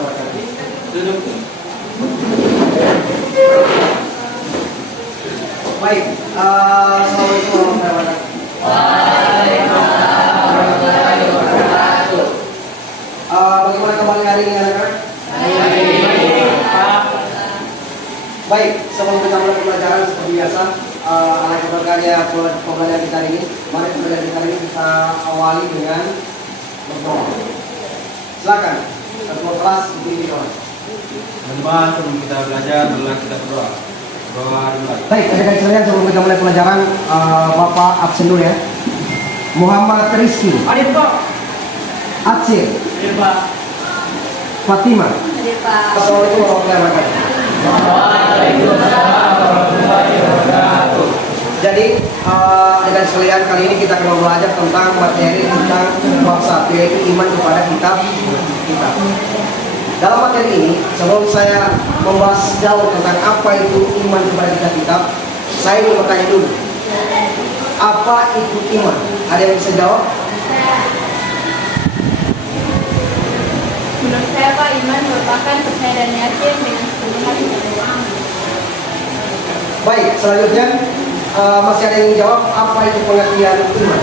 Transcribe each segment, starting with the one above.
wabarakatuh. Duduk. Baik, assalamualaikum warahmatullahi wabarakatuh. Waalaikumsalam warahmatullahi wabarakatuh. Bagaimana kembali hari ini anak-anak? Baik, sebelum kita mulai pembelajaran seperti biasa, anak berkarya pembelajaran kita ini, mari pembelajaran kita ini kita awali dengan berdoa. Silakan, ketua kelas dipimpin oleh. Berdoa sebelum kita belajar, marilah kita berdoa. Berdoa dimulai. Baik, adik-adik sekalian, sebelum kita mulai pelajaran, Bapak absen dulu ya. Muhammad Rizky. Hadir Pak. Atsir. Hadir Pak. Fatima. Hadir Pak. Assalamualaikum warahmatullahi wabarakatuh. Waalaikumsalam warahmatullahi wabarakatuh. Jadi, dengan sekalian kali ini kita akan belajar tentang materi tentang bab 1, yaitu iman kepada kitab. Dalam materi ini, sebelum saya membahas jauh tentang apa itu iman kepada kitab, saya ingin bertanya dulu. Apa itu iman? Ada yang bisa jawab? Menurut saya Pak, iman merupakan percaya dan yakin dengan sepenuhnya kepada Tuhan. Baik, selanjutnya masih ada yang jawab apa itu pengertian iman?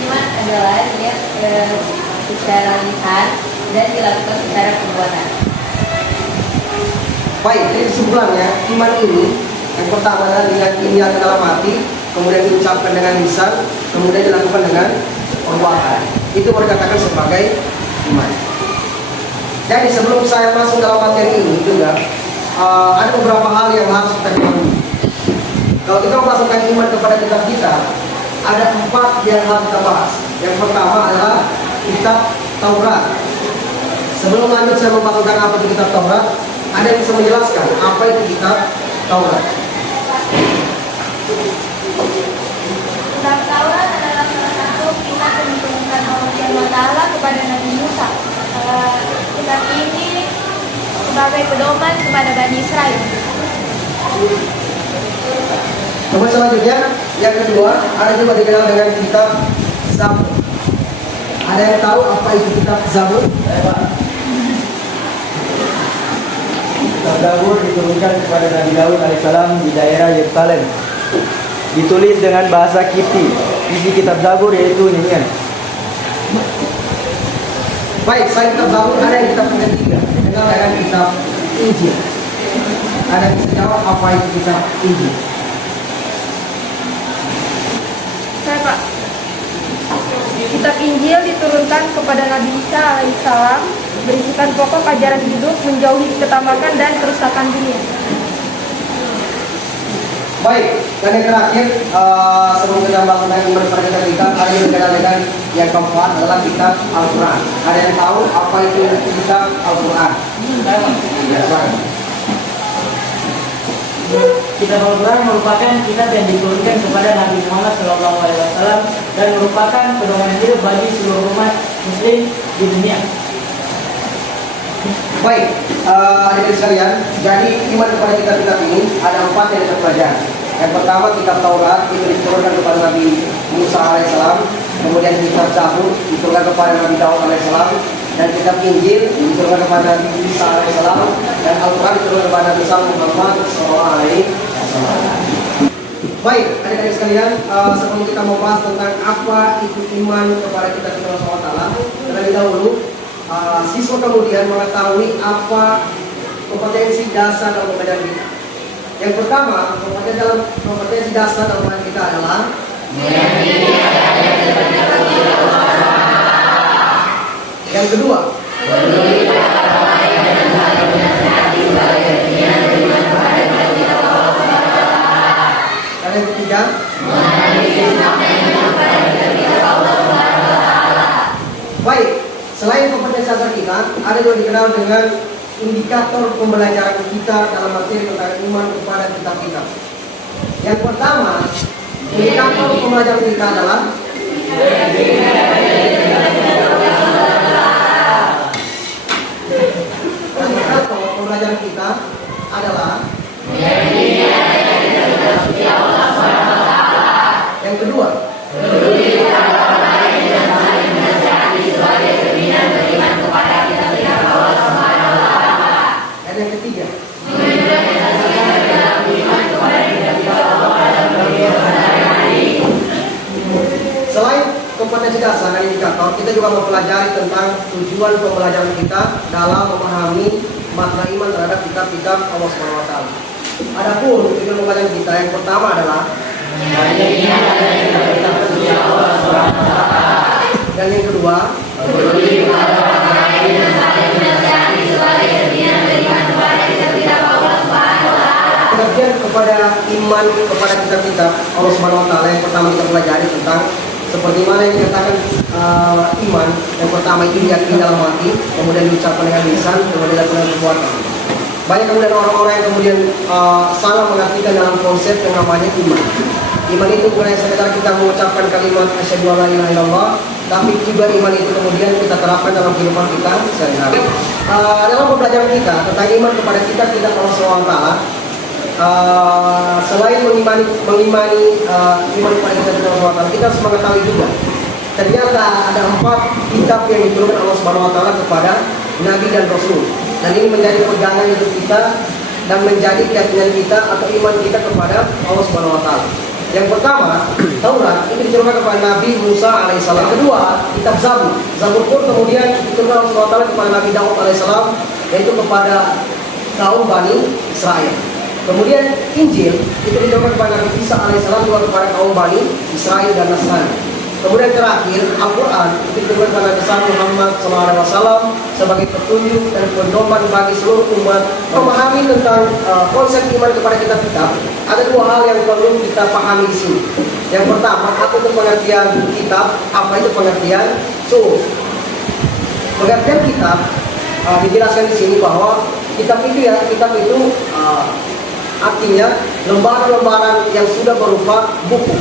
Iman adalah niat secara lisan dan dilakukan secara perbuatan. Baik, jadi kesimpulannya iman ini yang pertama adalah niat dalam hati, kemudian diucapkan dengan lisan, kemudian dilakukan dengan perbuatan. Itu dikatakan sebagai iman. Jadi sebelum saya masuk dalam materi ini juga ada beberapa hal yang harus kita ketahui. Kalau kita memasukkan iman kepada kitab kita, ada 4 yang harus kita bahas. Yang pertama adalah kitab Taurat. Sebelum lanjut saya memasukkan apa itu kitab Taurat, ada yang bisa menjelaskan apa itu kitab Taurat? Kitab Taurat adalah salah satu kitab yang diturunkan Allah Subhanahu wa Ta'ala kepada Nabi Musa. Kitab ini sebagai pedoman kepada Bani Israel. Kemudian selanjutnya, yang kedua, ada juga dikenal dengan kitab Zabur. Ada yang tahu apa itu kitab Zabur? Kitab Zabur diturunkan kepada Nabi Daud alaihissalam di daerah Yerusalem. Ditulis dengan bahasa Kipti. Isi kitab Zabur yaitu nyanyian. Baik, selain kitab Zabur ada yang kitab ketiga, dikenal dengan kitab Injil. Ada yang bisa jawab apa itu kitab Injil? Saya Pak, kitab Injil diturunkan kepada Nabi Isa alaihissalam, berisikan pokok ajaran hidup, menjauhi ketamakan dan kerusakan dunia. Baik, dan yang terakhir, sebelum kita melakukan iman kepada kitab, ada yang dikenal dengan yang keempat adalah kitab Al-Quran. Ada yang tahu apa itu kitab Al-Quran? Ya, silakan. Kitab Al-Quran merupakan kitab yang diturunkan kepada Nabi Muhammad SAW dan merupakan pedoman hidup bagi seluruh umat Muslim di dunia. Baik, adik-adik sekalian, jadi iman kepada kitab-kitab ini ada 4 yang kita pelajari. Yang pertama kitab Taurat itu diturunkan kepada Nabi Musa alaihissalam, kemudian kitab Zabur diturunkan kepada Nabi Daud alaihissalam, dan kitab Injil diturunkan kepada Nabi Isa alaihissalam, dan Al-Quran diturunkan kepada Nabi Muhammad SAW. Baik, adik-adik sekalian, sebelum kita membahas tentang apa itu iman kepada kitab-kitab Allah Taala, terlebih dahulu siswa kemudian mengetahui apa kompetensi dasar dalam pembelajaran kita. Yang pertama, kompetensi dasar dalam pembelajaran kita adalah yang kedua, dan yang ketiga, baik. Selain kompetensi dasar kita, ada juga dikenal dengan indikator pembelajaran kita dalam materi tentang iman kepada kitab-kitab. Yang pertama, indikator pembelajaran kita adalah indikator pembelajaran kita adalah yang kedua, sebagai cerminan beriman tujuan pembelajaran kita dalam memahami makna iman terhadap kitab-kitab Allah Subhanahu wa taala. Adapun tujuan pembelajaran kita yang pertama adalah dan yang kedua pengertian kepada iman kepada kitab-kitab Allah Subhanahu wa taala. Yang pertama kita pelajari tentang seperti mana yang dikatakan iman. Yang pertama itu diyakini dalam hati, kemudian diucapkan dengan lisan, kemudian dilakukan dengan perbuatan. Banyak kemudian orang-orang yang kemudian salah mengartikan dalam konsep yang namanya iman. Iman itu bukan hanya sekedar kita mengucapkan kalimat asyhadu alla ilaha illallah, tapi juga iman itu kemudian kita terapkan dalam kehidupan kita sehari-hari. Dalam pembelajaran kita tentang iman kepada kitab-kitab Allah SWT, selain mengimani iman kepada kitab-kitab Allah SWT, kita harus mengetahui juga ternyata ada 4 kitab yang diturunkan Allah SWT kepada Nabi dan Rasul. Dan ini menjadi pegangan hidup kita dan menjadi keyakinan kita atau iman kita kepada Allah Subhanahu wa taala. Yang pertama, Taurat itu diturunkan kepada Nabi Musa alaihissalam. Kedua, kitab Zabur. Zabur pun kemudian diturunkan Allah Subhanahu wa taala kepada Nabi Daud alaihissalam, yaitu kepada kaum Bani Israel. Kemudian Injil itu diturunkan kepada Nabi Isa alaihissalam juga kepada kaum Bani Israel dan Nasrani. Kemudian terakhir, Al-Quran itu diturunkan kepada Nabi Muhammad SAW sebagai petunjuk dan pedoman bagi seluruh umat. Memahami tentang konsep iman kepada kitab-kitab, ada 2 hal yang perlu kita pahami di sini. Yang pertama, apa itu pengertian kitab? Apa itu pengertian surat? Pengertian kitab dijelaskan di sini bahwa kitab itu artinya lembaran-lembaran yang sudah berupa buku,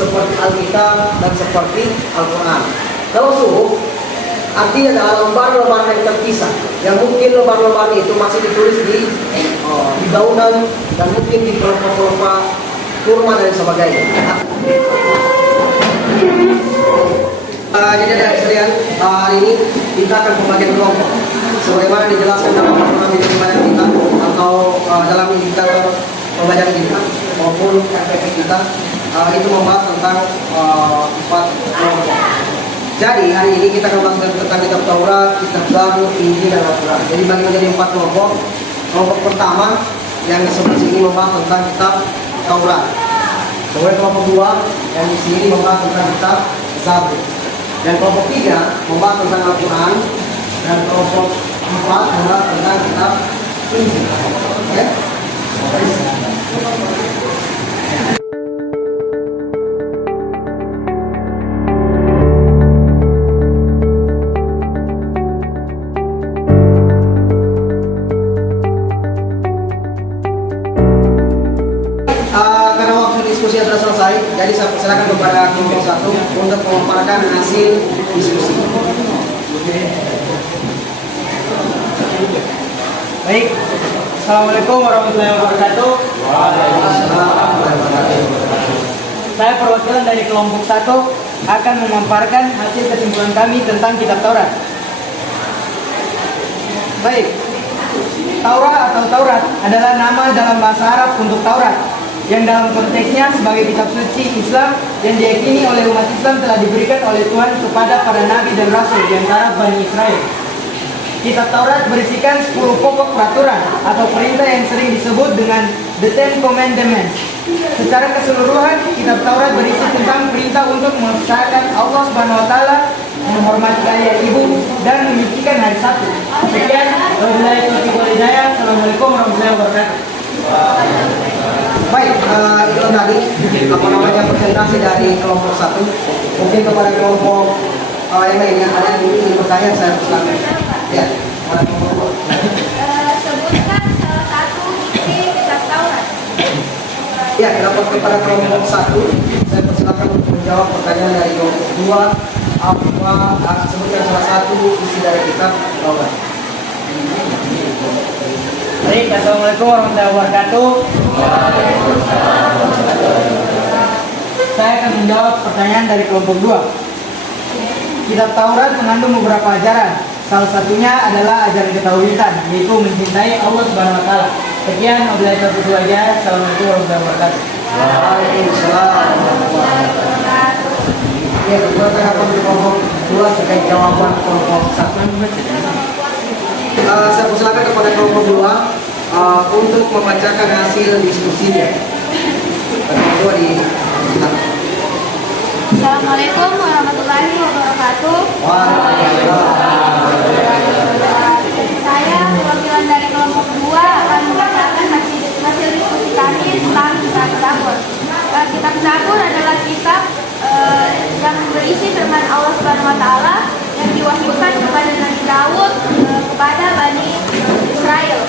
seperti Alkitab dan seperti Al-Quran. Kalau suhuf artinya adalah lembaran-lembaran yang terpisah, yang mungkin lembaran-lembaran itu masih ditulis di daunan dan mungkin di pelopak-pelopak kurma dan sebagainya. Jadi dari sekalian, hari ini kita akan pembagian kelompok sebagaimana dijelaskan dalam program pembelajaran kita atau dalam indikator pembelajaran kita maupun FPP kita. Itu membahas tentang 4 kelompok. Jadi hari ini kita akan membahas tentang kitab Taurat, kitab Zabur, Injil dan Al-Quran. Jadi bagi menjadi 4 kelompok. Kelompok pertama yang di sebelah sini membahas tentang kitab Taurat. Kemudian kelompok 2 yang di sini membahas tentang kitab Zabur. Dan kelompok 3 membahas tentang Al-Quran. Dan kelompok 4 membahas tentang kitab Injil. Oke? Karena waktu diskusi sudah selesai, jadi saya persilakan kepada kelompok 1 untuk memaparkan hasil diskusi. Baik, Assalamualaikum warahmatullahi wabarakatuh. Saya perwakilan dari kelompok 1 akan memaparkan hasil kesimpulan kami tentang kitab Taurat. Baik, Taurat atau Taurat adalah nama dalam bahasa Arab untuk Taurat, yang dalam konteksnya sebagai kitab suci Islam yang diyakini oleh umat Islam telah diberikan oleh Tuhan kepada para nabi dan rasul di antara Bani Israel. Kitab Taurat berisikan 10 pokok peraturan atau perintah yang sering disebut dengan The Ten Commandments. Secara keseluruhan, kitab Taurat berisi tentang perintah untuk mengesahkan Allah Subhanahu wa taala, menghormati ayah ibu, dan menyucikan hari Sabtu. Sekian, wabillahi taufiq wal hidayah. Assalamualaikum warahmatullahi wabarakatuh. Baik, itu tadi presentasi dari kelompok 1. Mungkin kepada kelompok yang lainnya ada yang ingin bertanya, saya persilakan. Ya, kelompok 2. Sebutkan salah satu isi kitab Taurat. Ya, kepada kelompok 1, saya persilakan untuk menjawab pertanyaan dari kelompok 2. Sebutkan salah satu isi dari kitab Taurat. Baik, Assalamualaikum warahmatullahi wabarakatuh. Saya akan menjawab pertanyaan dari kelompok 2. Kitab Taurat mengandung beberapa ajaran. Salah satunya adalah ajaran ketauhidan, yaitu mencintai Allah Subhanahu wa taala. Sekian, wabillahi taufiq wal hidayah. Assalamualaikum warahmatullahi wabarakatuh. Waalaikumsalam. Ya, bagaimana tanggapan kelompok 2 terkait jawaban kelompok 1? Saya persilakan kepada kelompok 2 untuk membacakan hasil diskusinya. Kelompok 2 di Assalamualaikum warahmatullahi wabarakatuh. Saya perwakilan dari kelompok 2 akan membacakan hasil diskusi kami tentang kitab Zabur. Kitab Zabur adalah kitab yang berisi firman Allah Subhanahu wa taala yang diwahyukan kepada Nabi Daud kepada Bani Israel.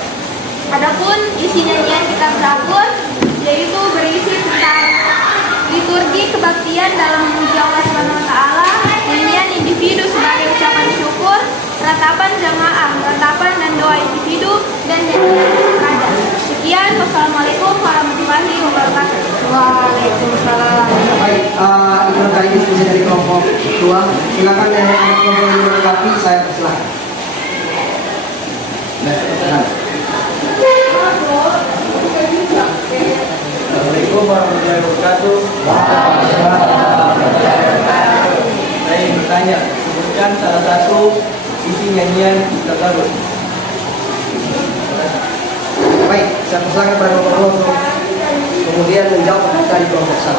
Adapun isi nyanyian kitab Zabur yaitu berisi tentang liturgi kebaktian dalam memuji Allah Subhanahu wa taala, nyanyian individu sebagai ucapan syukur, ratapan jamaah, ratapan dan doa individu, dan nyanyian raja. Sekian, wassalamualaikum warahmatullahi wabarakatuh. Waalaikumsalam. Baik, itu tadi diskusi dari kelompok 2. Silakan yang ada kelompok yang menanggapi, saya persilakan. Assalamualaikum warahmatullahi wabarakatuh. Saya ingin bertanya, sebutkan salah satu isi nyanyian kitab Zabur. Baik, saya persilakan pada kelompok 2 untuk kemudian menjawab dari kelompok 1.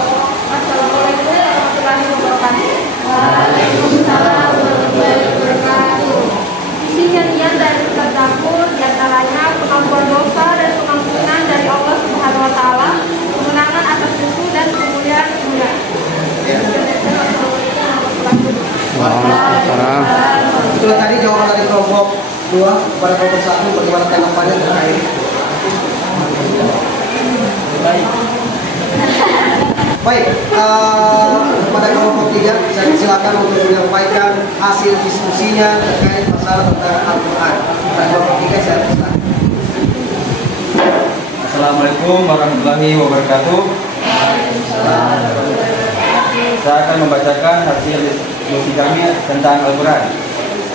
Assalamualaikum warahmatullahi wabarakatuh. Waalaikumsalam warahmatullahi wabarakatuh. Isi nyanyian dari kitab Zabur diantaranya pengampunan dosa dan pengampunan dari Allah Subhanahu wa taala, kemenangan atas musuh dan kemuliaan kemuliaan. Itulah tadi jawaban dari kelompok 2 kepada kelompok 1. Bagaimana tanggapannya terkait? Baik, pada kelompok 3 saya silakan untuk menyampaikan hasil diskusinya terkait masalah tentang Al-Quran. Pada kelompok 3 saya silakan. Assalamualaikum warahmatullahi wabarakatuh. Saya akan membacakan hasil diskusi kami tentang Al-Quran.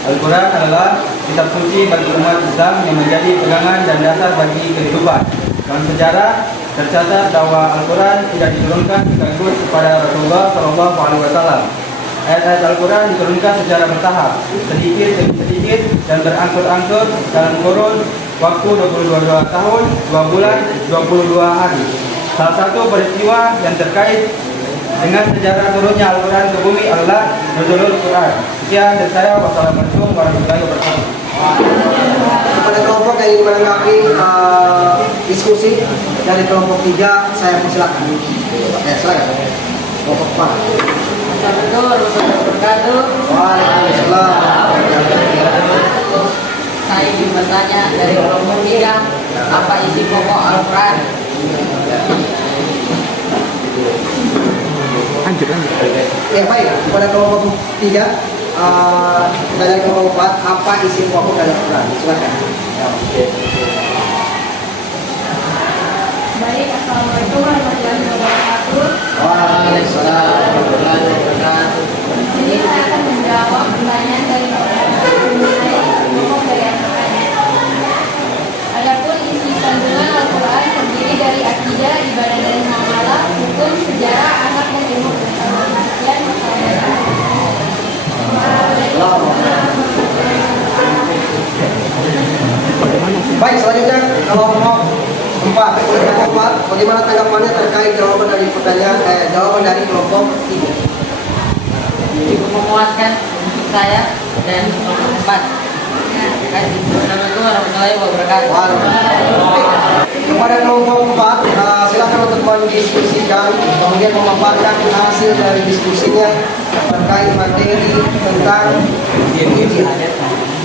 Al-Quran adalah kitab suci bagi umat Islam yang menjadi pegangan dan dasar bagi kehidupan. Dalam sejarah tercatat bahwa Al-Quran tidak diturunkan sekaligus kepada Rasulullah SAW. Ayat-ayat Al-Quran diturunkan secara bertahap, sedikit demi sedikit dan berangsur-angsur dalam kurun waktu 22 tahun, 2 bulan, 22 hari. Salah satu peristiwa yang terkait dengan sejarah turunnya Al-Quran ke bumi adalah Nuzulul Quran. Sekian dari saya. Wassalamualaikum warahmatullahi wabarakatuh. Kepada kelompok yang ingin menanggapi diskusi dari kelompok 3, saya persilakan. Silakan. Kelompok 4. Assalamualaikum warahmatullahi wabarakatuh. Waalaikumsalam. Saya ingin bertanya dari kelompok 3, apa isi pokok Al-Quran? Ya baik, kepada kelompok 3, dari kelompok 4, apa isi pokok dari Al-Quran? Silakan. Baik, assalamualaikum warahmatullahi wabarakatuh. Waalaikumsalam. Jadi saya akan menjawab pertanyaan dari kelompok dari Al-Quran. Adapun isi kandungan Al-Quran terdiri dari akidah, ibadah dan muamalah, hukum, sejarah, akhlak dan ilmu pengetahuan. Sekian, Baik, selanjutnya kelompok 4. Kelompok 4, bagaimana tanggapannya terkait jawaban dari jawaban dari kelompok 3? Cukup memuaskan untuk saya dan kelompok 4. Assalamualaikum warahmatullahi wabarakatuh. Kepada kelompok 4, silakan untuk mendiskusikan, kemudian memaparkan hasil dari diskusinya terkait materi tentang Injil.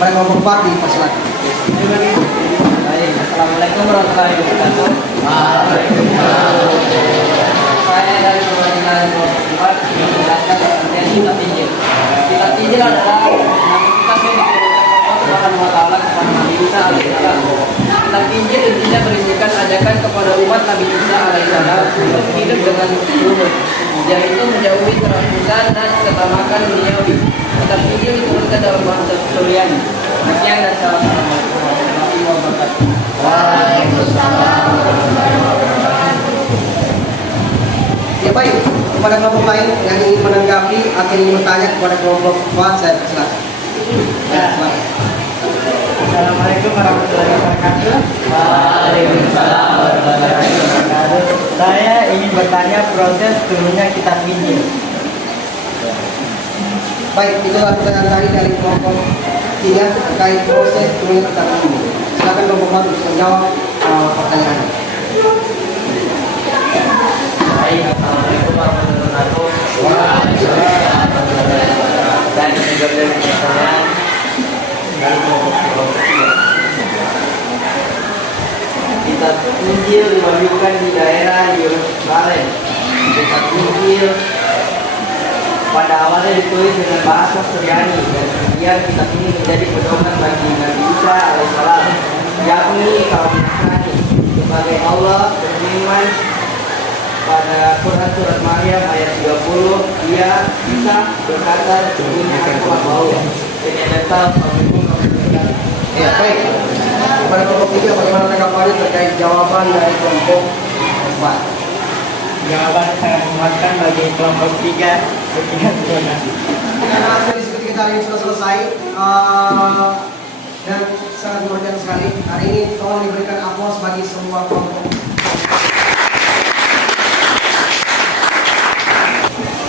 Pada kelompok 4 dipersilakan. Baik, assalamualaikum warahmatullahi wabarakatuh. Saya dari perwakilan kelompok 4 menjelaskan pengertian kitab Injil. Kitab Injil adalah kitab yang diturunkan Allah Subhanahu wa taala kepada Nabi Isa alaihissalam. Kitab Injil intinya berisikan ajakan kepada umat Nabi Isa alaihissalam untuk hidup dengan luhur, yaitu menjauhi kerakusan dan ketamakan duniawi. Kitab Injil diturunkan dalam bahasa Suryani. Sekian dan assalamualaikum warahmatullahi wabarakatuh. Ya baik, kepada kelompok lain yang ingin menanggapi atau ingin bertanya kepada kelompok kuat, saya persilakan. Ya, silakan. Assalamualaikum warahmatullahi wabarakatuh. Waalaikumsalam warahmatullahi wabarakatuh. Saya ingin bertanya proses turunnya kitab Injil. Baik, itulah pertanyaan tadi dari kelompok 3 terkait proses turunnya kitab Injil. Silakan kelompok baru menjawab pertanyaan. Baik, assalamualaikum warahmatullahi wabarakatuh. Saya menjawab dari pertanyaan dari kelompok 3. Kitab Injil diwajibkan di daerah Yerusalem. Kitab Injil pada awalnya ditulis dengan bahasa Suryani dan kemudian kitab ini menjadi pedoman bagi Nabi Isa alaihissalam, yakni kaum Nasrani, sebagai Allah berfirman pada Quran surat Maryam ayat 30, Dia Isa berkata, sesungguhnya aku Allah. Ya, baik. Kepada kelompok 3 bagaimana tanggapannya terkait jawaban dari kelompok 4? Jawaban sangat memuaskan bagi kelompok 3 bertingkat zona. Karena hasil diskusi kita hari ini sudah selesai dan sangat menghargai sekali. Hari ini tolong diberikan aplaus bagi semua kelompok.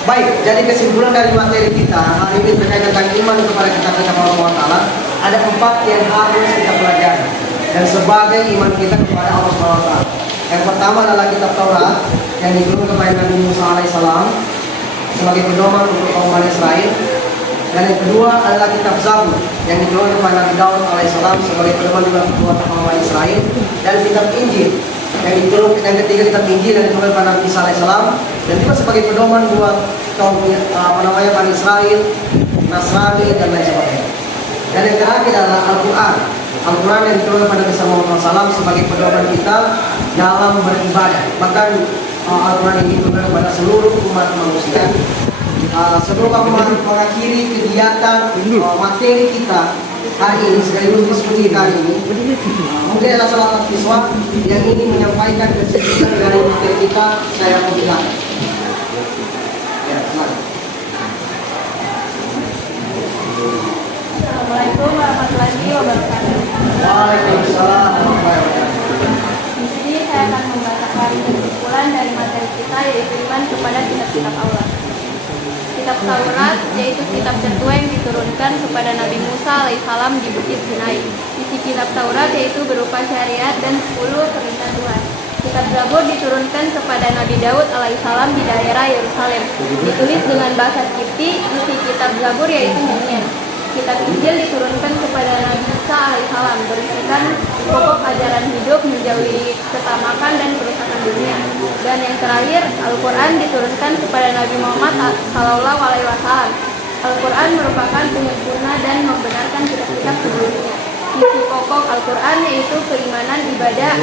Baik, jadi kesimpulan dari materi kita hari ini terkait tentang iman kepada kitab Allah Taala, ada 4 yang harus kita pelajari dan sebagai iman kita kepada Allah Taala. Yang pertama adalah kitab Taurat yang diturunkan kepada Nabi Musa alaihissalam sebagai pedoman untuk kaum Bani Israel. Dan yang kedua adalah kitab Zabur yang diturunkan kepada Nabi Daud alaihissalam sebagai pedoman juga buat kaum Bani Israel. Dan kitab Injil yang ketiga kitab Injil yang diturunkan kepada Nabi Isa alaihissalam dan juga sebagai pedoman buat kaum Bani Israel, Nasrani dan lain sebagainya. Dan yang terakhir adalah Al-Quran. Al-Quran yang diturunkan kepada Nabi Muhammad SAW sebagai pedoman kita dalam beribadah. Bahkan Al-Quran ini diturunkan kepada seluruh umat manusia. Sebelum aku mengakhiri kegiatan materi kita hari ini, sekaligus diskusi kita hari ini, mungkin ada salah satu siswa yang ingin menyampaikan kesimpulan dari materi kita. Saya persilakan. Ya, silakan. Assalamualaikum warahmatullahi wabarakatuh. Waalaikumsalam warahmatullahi wabarakatuh. Di sini saya akan membacakan kesimpulan dari materi kita, yaitu iman kepada kitab-kitab Allah. Kitab Taurat yaitu kitab tertua yang diturunkan kepada Nabi Musa alaihissalam di Bukit Sinai. Isi kitab Taurat yaitu berupa syariat dan 10 perintah Tuhan. Kitab Zabur diturunkan kepada Nabi Daud alaihissalam di daerah Yerusalem. Ditulis dengan bahasa Kipti. Isi kitab Zabur yaitu nyanyian. Kitab Injil diturunkan kepada Nabi Isa alaihissalam, berisikan pokok ajaran hidup, menjauhi ketamakan dan kerusakan dunia. Dan yang terakhir, Al-Quran diturunkan kepada Nabi Muhammad Sallallahu Alaihi Wasallam. Al-Quran merupakan penyempurna dan membenarkan kitab-kitab sebelumnya. Isi pokok Al-Quran yaitu keimanan, ibadah,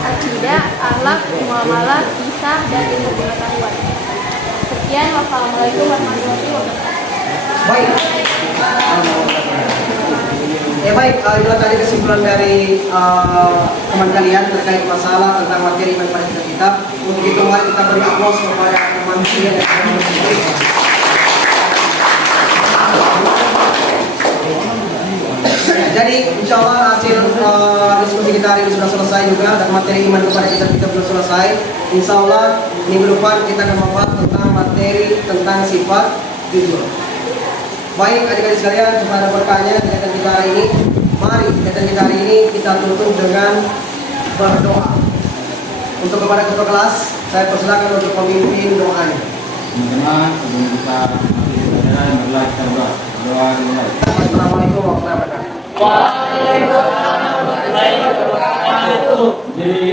akidah, akhlak, muamalah, kisah, dan ilmu pengetahuan. Sekian, wassalamualaikum warahmatullahi wabarakatuh. Baik. Baik, itulah tadi kesimpulan dari teman kalian terkait masalah tentang materi iman pada kitab. Untuk itu mari kita beri aplaus kepada manusia dan jadi insya Allah hasil diskusi kita hari ini sudah selesai juga dan materi iman kepada kitab sudah selesai. Insya Allah minggu depan kita akan membahas tentang materi tentang sifat jujur. Baik adik-adik sekalian, jika ada bertanya kegiatan kita hari ini, mari kegiatan kita hari ini kita tutup dengan berdoa. Untuk kepada ketua kelas, saya persilakan untuk pemimpin doanya. Teman-teman, sebelum kita masuk ke pelajaran, marilah kita berdoa. Doa dimulai. Assalamualaikum warahmatullahi wabarakatuh. Waalaikumsalam warahmatullahi wabarakatuh. Jadi,